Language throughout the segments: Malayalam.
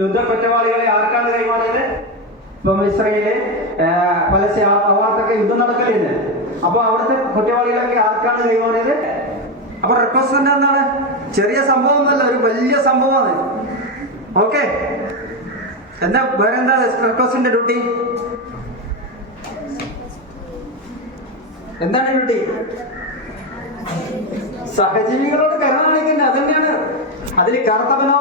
യുദ്ധ കുറ്റവാളികളെ ആർക്കാണ് കൈമാറിയത്? ഇപ്പം ഇസ്രയേൽ പലസ്യ അവർക്കൊക്കെ യുദ്ധം നടക്കലില്ല? അപ്പൊ അവിടുത്തെ കുറ്റവാളികളൊക്കെ ആർക്കാണ് കൈമാറിയത്? അപ്പൊ റിപ്രസെന്റ് എന്താണ്? ചെറിയ സംഭവം ഒന്നല്ല ഒരു വലിയ സംഭവമാണ്. ഓക്കെ. എന്താ വേറെ എന്താ റിപ്രസെന്റ് ഡ്യൂട്ടി എന്താണ് ഡ്യൂട്ടി സഹജീവികളോട് കരുണ കാണിക്കുന്നത് അതിൽ കറുത്തവനോ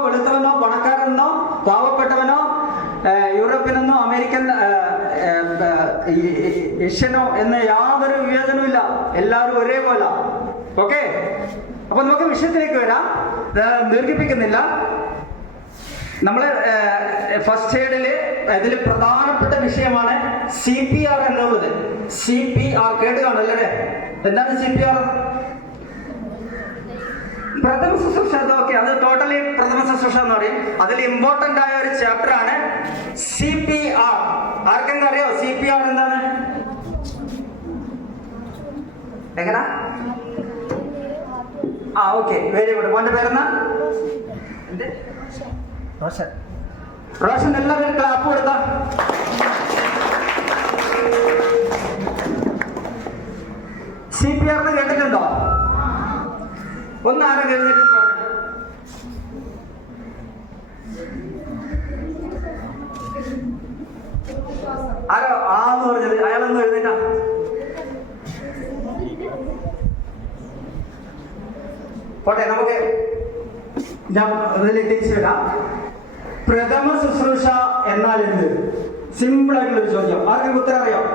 ഏഹ്, എന്ന യാതൊരു വിവേചനവും ഇല്ല. എല്ലാവരും ഒരേപോലെ. ഓക്കെ അപ്പൊ നമുക്ക് വിഷയത്തിലേക്ക് വരാം. ദീർഘിപ്പിക്കുന്നില്ല. നമ്മൾ ഫസ്റ്റ് എയ്ഡിൽ ഇതിൽ പ്രധാനപ്പെട്ട വിഷയമാണ് സി പി ആർ എന്നുള്ളത്. സി പി ആർ കേട്ട് കാണല്ലേ എന്താണ് സി പി ആർ പ്രഥമ ശുശ്രൂഷ ഓക്കെ അത് ടോട്ടലി പ്രഥമ ശുശ്രൂഷ എന്ന് പറയും. അതിൽ ഇമ്പോർട്ടന്റ് ആയ ഒരു ചാപ്റ്റർ ആണ് സി പി ആർ ആർക്കെങ്കിലും അറിയോ സി പി ആർ എന്താണ് എങ്ങനാ? ആ ഓക്കെ വെരി ഗുഡ് മോന്റെ പേരെന്നാ? റോഷൻ. റോഷൻ എല്ലാവരും ക്ലാപ്പ് കൊടുത്ത. സി പി ആറിന് കേട്ടിട്ടുണ്ടോ? ഒന്ന് ആരും കേട്ടിട്ടുണ്ടോ ആരോ ആന്ന് പറഞ്ഞത്. അയാളൊന്നും എഴുന്നേറ്റാ. പോട്ടെ നമുക്ക് ഞാൻ അതിലേക്ക് വരാം പ്രഥമ ശുശ്രൂഷ എന്നാൽ എന്ത്? സിമ്പിൾ ആയിട്ടുള്ള ഒരു ചോദ്യം. ആർക്കും ഉത്തരം അറിയാം?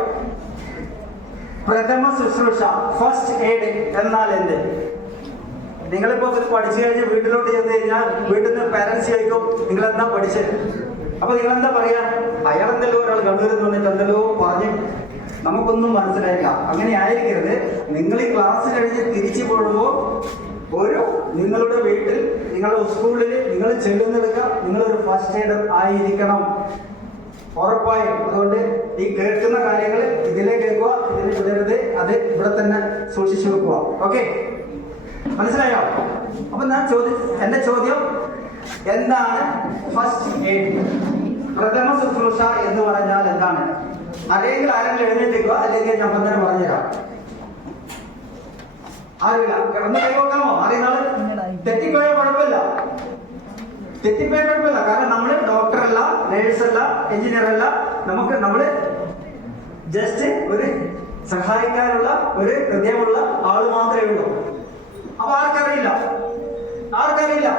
പ്രഥമ ശുശ്രൂഷ ഫസ്റ്റ് എയ്ഡ് എന്നാൽ എന്ത്? നിങ്ങളിപ്പോ പഠിച്ചു കഴിഞ്ഞ് വീട്ടിലോട്ട് ചെന്ന് കഴിഞ്ഞാൽ വീട്ടിൽ നിന്ന് പാരന്റ്സ് ചോദിക്കും നിങ്ങൾ എന്താ പഠിച്ചത് അപ്പൊ നിങ്ങൾ എന്താ പറയാ? അയാൾ എന്തെല്ലോ ഒരാൾ കണ്ണൂരിൽ വന്നിട്ട് എന്തെല്ലോ പറഞ്ഞു. നമുക്കൊന്നും മനസ്സിലായില്ല. അങ്ങനെ ആയിരിക്കരുത്. നിങ്ങൾ ഈ ക്ലാസ് കഴിഞ്ഞ് തിരിച്ചു പോകുമ്പോൾ ഒരു നിങ്ങളുടെ വീട്ടിൽ നിങ്ങളുടെ സ്കൂളിൽ നിങ്ങൾ ചെല്ലുന്നെടുക്ക നിങ്ങളൊരു ഫസ്റ്റ് എയ്ഡർ ആയിരിക്കണം. ഉറപ്പായും. അതുകൊണ്ട് ഈ കേൾക്കുന്ന കാര്യങ്ങൾ ഇതിലെ കേൾക്കുക ഇതിനെ വിടരുത്. അത് ഇവിടെ തന്നെ സൂക്ഷിച്ചു വെക്കുക. ഓക്കെ മനസ്സിലായോ? അപ്പൊ ഞാൻ ചോദ്യം എന്റെ ചോദ്യം എന്താണ് ഫസ്റ്റ് എയ്ഡ് പ്രഥമ ശുശ്രൂഷ എന്ന് പറഞ്ഞാൽ എന്താണ്? അല്ലെങ്കിൽ ആരെങ്കിലും എഴുന്നേറ്റിക്കുക അല്ലെങ്കിൽ ഞാൻ പറഞ്ഞുതരാം. ആരുമില്ല. ഒന്ന് കൈകൊട്ടാമോ അറിയുന്നാൾ തെറ്റിപ്പോയ കുഴപ്പമില്ല. തെറ്റിപ്പോയ കുഴപ്പമില്ല. കാരണം നമ്മൾ ഡോക്ടർ അല്ല എഞ്ചിനീയർ അല്ല നമുക്ക് നമ്മൾ ജസ്റ്റ് ഒരു സഹായിക്കാനുള്ള ഒരു ഹൃദയമുള്ള ആൾ മാത്രമേ ഉള്ളൂ. അപ്പൊ ആർക്കറിയില്ല? ആർക്കറിയില്ല?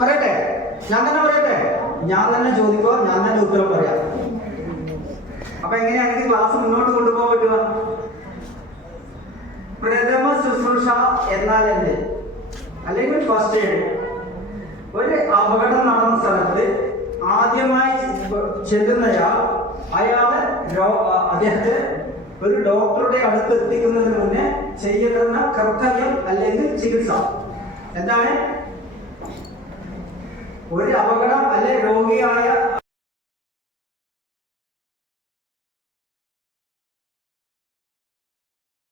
പറയട്ടെ. ഞാൻ തന്നെ പറയട്ടെ? ഞാൻ തന്നെ ചോദിക്കുക ഞാൻ തന്നെ ഉത്തരം പറയാം. അപ്പൊ എങ്ങനെയാ എനിക്ക് ക്ലാസ് മുന്നോട്ട് കൊണ്ടുപോകാൻ പറ്റുക? ശുശ്രൂഷ എന്നാൽ എന്ത്? അല്ലെങ്കിൽ ഫസ്റ്റ് എയ്ഡ് ഒരു അപകടം നടന്ന സ്ഥലത്ത് ആദ്യമായി ചെല്ലുന്നയാൾ അയാളെ അദ്ദേഹത്തെ ഒരു ഡോക്ടറുടെ അടുത്ത് എത്തിക്കുന്നതിന് മുന്നേ ചെയ്യേണ്ടുന്ന കർത്തവ്യം അല്ലെങ്കിൽ ചികിത്സ. എന്താണ്? ഒരു അപകടം അല്ലെ